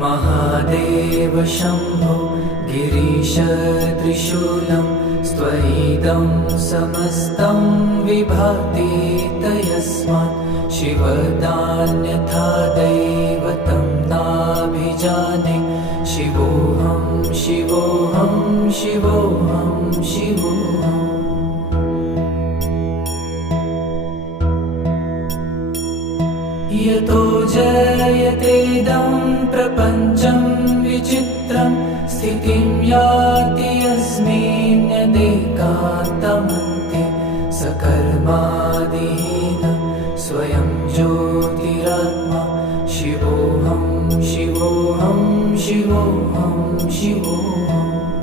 महादेव शम्भो गिरीश त्रिशूलं स्वैदं समस्तं विभाति तयस्मात् शिवदान्यथा दैवतं नाभिजाने शिवोऽहं शिवोऽहं शिवोऽहं शिवोऽहम् यतो जयतेदं प्रपञ्चं विचित्रं स्थितिं याति यस्मिन्नेकान्तमन्ते सकर्मादिहीनं स्वयं ज्योतिरात्मा शिवोऽहं शिवोऽहं शिवोऽहं शिवोऽहम्